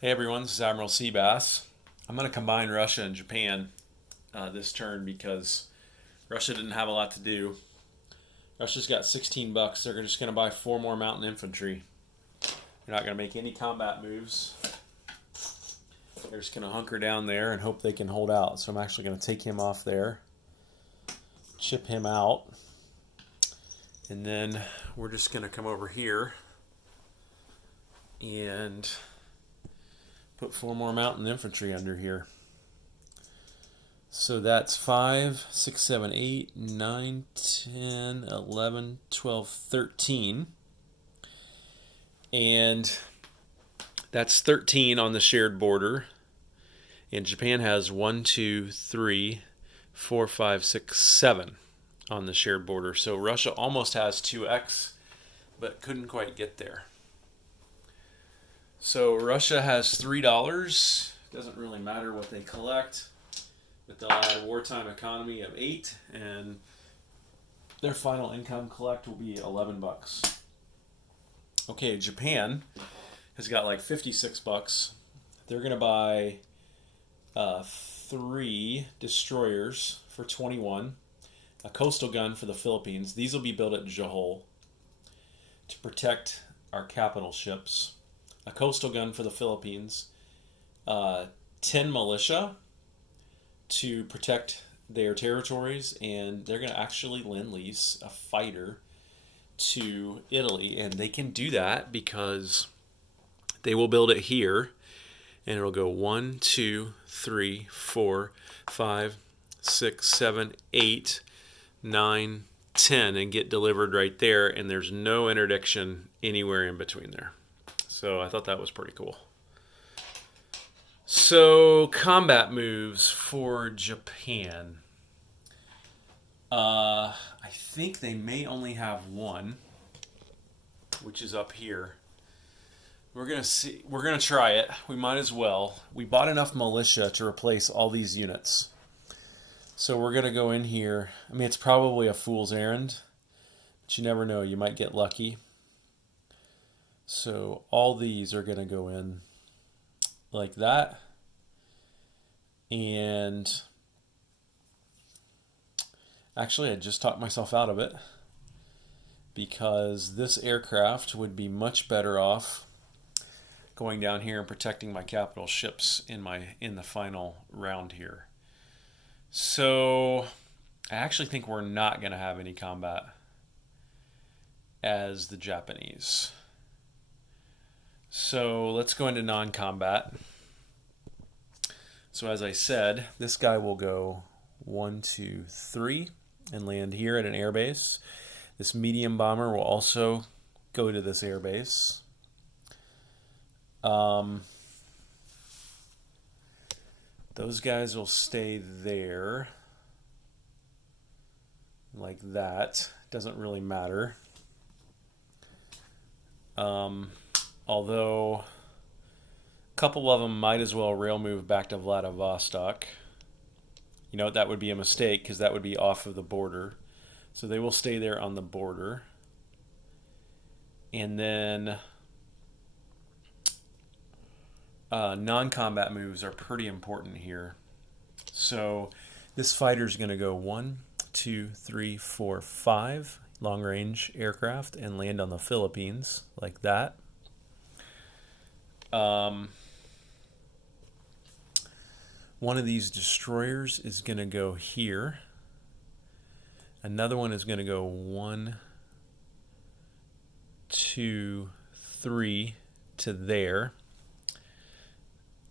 Hey everyone, this is Admiral Seabass. I'm going to combine Russia and Japan this turn because Russia didn't have a lot to do. Russia's got 16 bucks. They're just going to buy 4 more mountain infantry. They're not going to make any combat moves. They're just going to hunker down there and hope they can hold out. So I'm actually going to take him off there, chip him out, and then we're just going to come over here and put 4 more mountain infantry under here. So that's 5, 6, 7, 8, 9, 10, 11, 12, 13. And that's 13 on the shared border. And Japan has 1, 2, 3, 4, 5, 6, 7 on the shared border. So Russia almost has 2x, but couldn't quite get there. So Russia has $3. Doesn't really matter what they collect, but they'll add a wartime economy of 8, and their final income collect will be 11 bucks. Okay, Japan has got like 56 bucks. They're gonna buy 3 destroyers for 21, a coastal gun for the Philippines. These will be built at Johor to protect our capital ships. A coastal gun for the Philippines, 10 militia to protect their territories, and they're going to actually lend lease a fighter to Italy, and they can do that because they will build it here, and it'll go 1, 2, 3, 4, 5, 6, 7, 8, 9, 10, and get delivered right there, and there's no interdiction anywhere in between there. So I thought that was pretty cool. So combat moves for Japan. I think they may only have one, which is up here. We're gonna see. We're gonna try it. We might as well. We bought enough militia to replace all these units. So we're gonna go in here. I mean, it's probably a fool's errand, but you never know. You might get lucky. So all these are going to go in like that. And actually, I just talked myself out of it because this aircraft would be much better off going down here and protecting my capital ships in the final round here. So I actually think we're not going to have any combat as the Japanese. So let's go into non-combat. So as I said, this guy will go 1, 2, 3 and land here at an airbase. This medium bomber will also go to this airbase. Those guys will stay there like that. Doesn't really matter. Although a couple of them might as well rail move back to Vladivostok. You know, that would be a mistake because that would be off of the border. So they will stay there on the border. And then non-combat moves are pretty important here. So this fighter is going to go 1, 2, 3, 4, 5 long-range aircraft and land on the Philippines like that. One of these destroyers is going to go here. Another one is going to go 1, 2, 3 to there.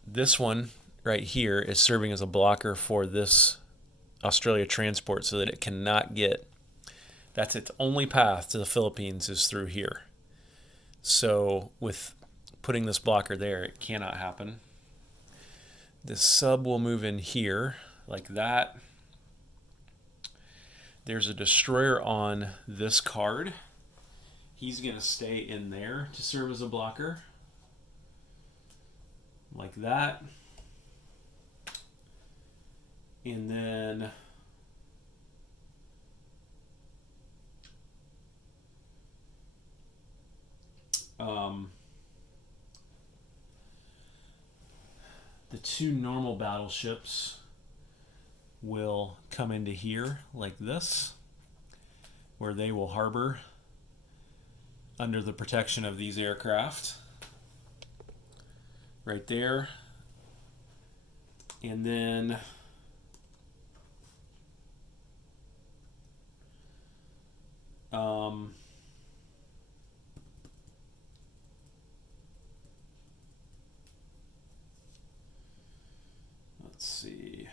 This one right here is serving as a blocker for this Australia transport so that it cannot get, that's its only path to the Philippines is through here. So with putting this blocker there, it cannot happen. This sub will move in here like that. There's a destroyer on this card. He's going to stay in there to serve as a blocker like that. And then the two normal battleships will come into here like this, where they will harbor under the protection of these aircraft. Right there. And then let's see.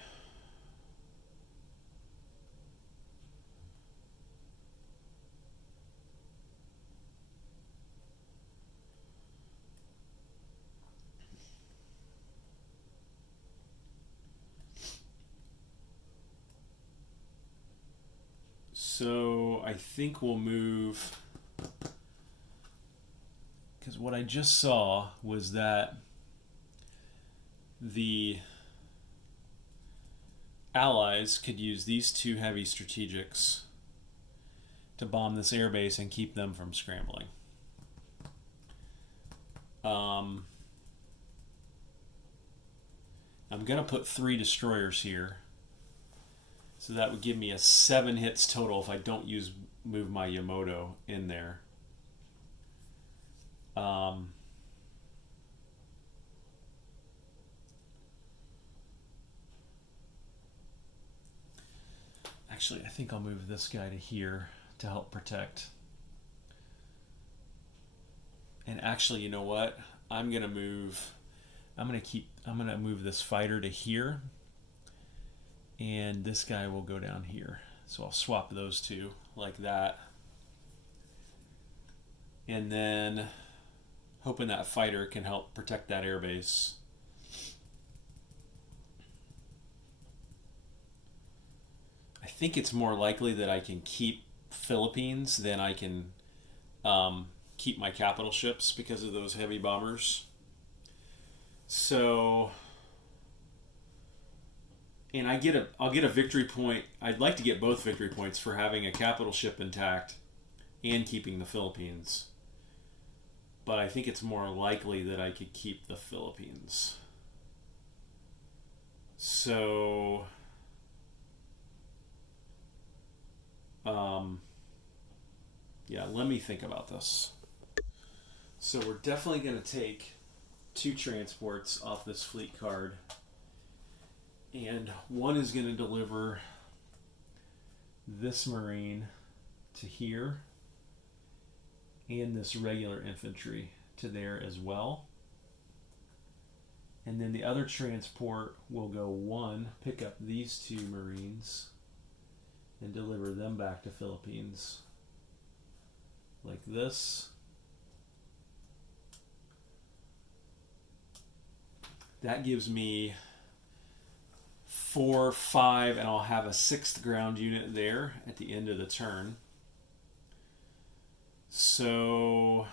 So I think we'll move, because what I just saw was that the Allies could use these two heavy strategics to bomb this airbase and keep them from scrambling. I'm going to put 3 destroyers here. So that would give me a 7 hits total if I don't move my Yamato in there. Actually, I think I'll move this guy to here to help protect. And actually, you know what? I'm gonna move this fighter to here. And this guy will go down here. So I'll swap those two like that. And then hoping that fighter can help protect that airbase. I think it's more likely that I can keep Philippines than I can keep my capital ships because of those heavy bombers. So... And I'll get a victory point. I'd like to get both victory points for having a capital ship intact and keeping the Philippines. But I think it's more likely that I could keep the Philippines. So, yeah, let me think about this. So we're definitely going to take 2 transports off this fleet card. And one is going to deliver this Marine to here and this regular infantry to there as well. And then the other transport will go 1, pick up these 2 Marines and deliver them back to Philippines like this. That gives me 4, 5, and I'll have a 6th ground unit there at the end of the turn. So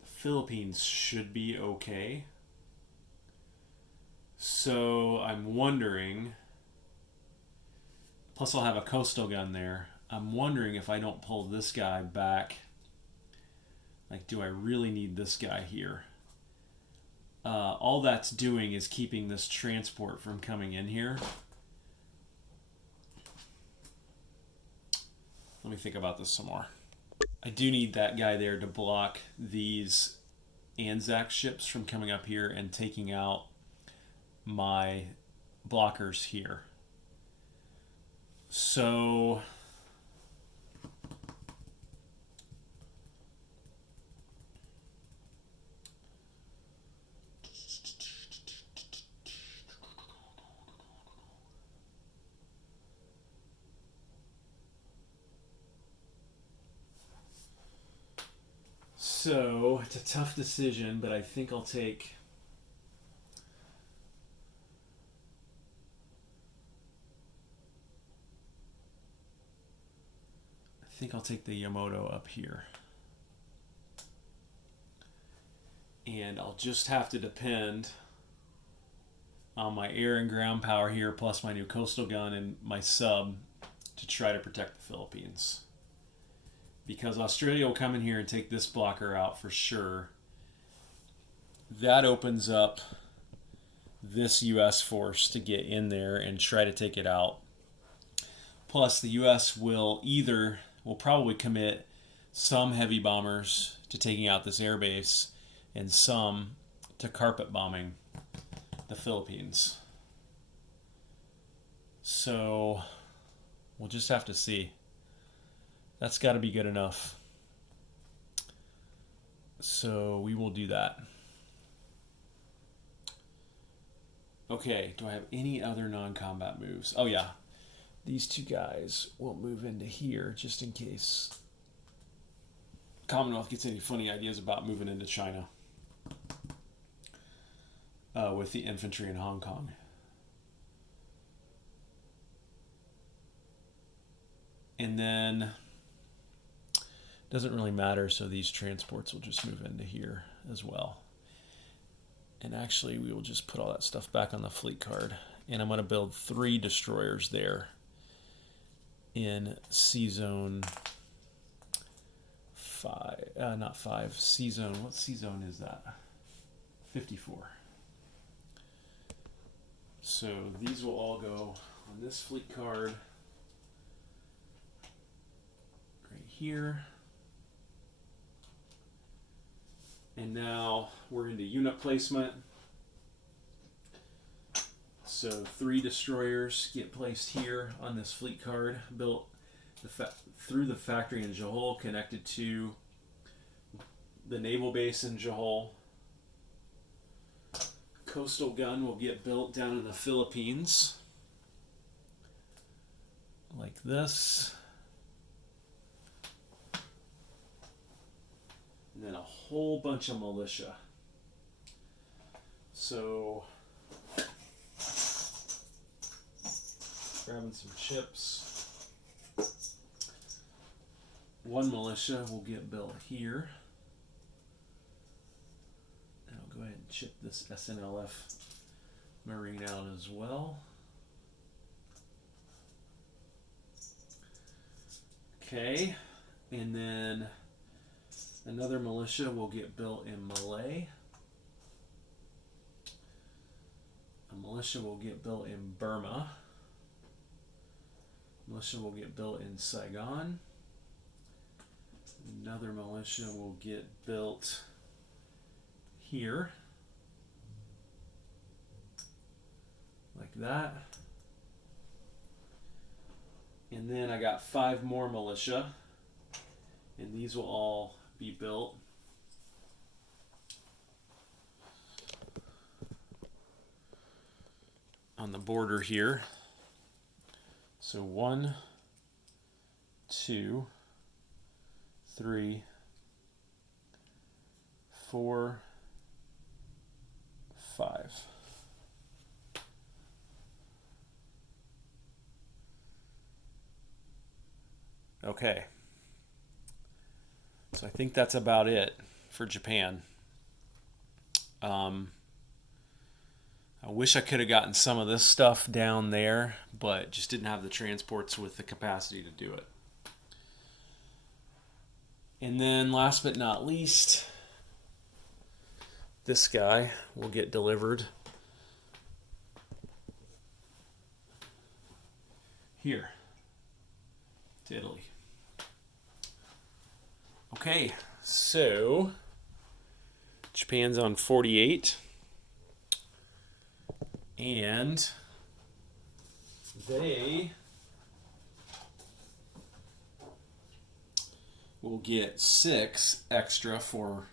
the Philippines should be okay. So I'm wondering, plus I'll have a coastal gun there. I'm wondering if I don't pull this guy back. Like, do I really need this guy here? All that's doing is keeping this transport from coming in here. Let me think about this some more. I do need that guy there to block these Anzac ships from coming up here and taking out my blockers here. So... So, it's a tough decision, but I think I'll take... the Yamato up here. And I'll just have to depend on my air and ground power here, plus my new coastal gun and my sub to try to protect the Philippines. because Australia will come in here and take this blocker out for sure. That opens up this U.S. force to get in there and try to take it out. Plus, the U.S. will probably commit some heavy bombers to taking out this airbase and some to carpet bombing the Philippines. So we'll just have to see. That's got to be good enough. So we will do that. Okay, do I have any other non-combat moves? Oh yeah, these two guys will move into here just in case Commonwealth gets any funny ideas about moving into China with the infantry in Hong Kong. And then, doesn't really matter, so these transports will just move into here as well. And actually, we will just put all that stuff back on the fleet card. And I'm going to build 3 destroyers there in C-Zone 5. Not 5. C-Zone. What C-Zone is that? 54. So these will all go on this fleet card right here. And now we're into unit placement. So 3 destroyers get placed here on this fleet card, built through the factory in Johor, connected to the naval base in Johor. Coastal gun will get built down in the Philippines, like this. And then a whole bunch of militia. So, grabbing some chips. 1 militia will get built here. And I'll go ahead and chip this SNLF Marine out as well. Okay, and then another militia will get built in Malay. A militia will get built in Burma. A militia will get built in Saigon. Another militia will get built here, like that. And then I got 5 more militia, and these will all be built on the border here. So 1, 2, 3, 4, 5. Okay. So I think that's about it for Japan. I wish I could have gotten some of this stuff down there, but just didn't have the transports with the capacity to do it. And then last but not least, this guy will get delivered here to Italy. Okay, so Japan's on 48, and they will get 6 extra for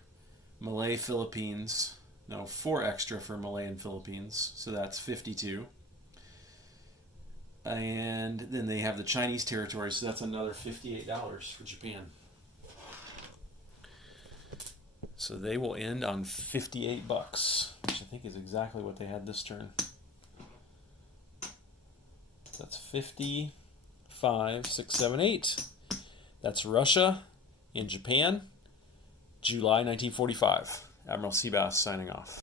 Malay, Philippines. No, 4 extra for Malay and Philippines, so that's 52. And then they have the Chinese territory, so that's another $58 for Japan. So they will end on $58, which I think is exactly what they had this turn. So that's 50, 5, 6, 7, 8. That's Russia and Japan, July 1945. Admiral Seabass signing off.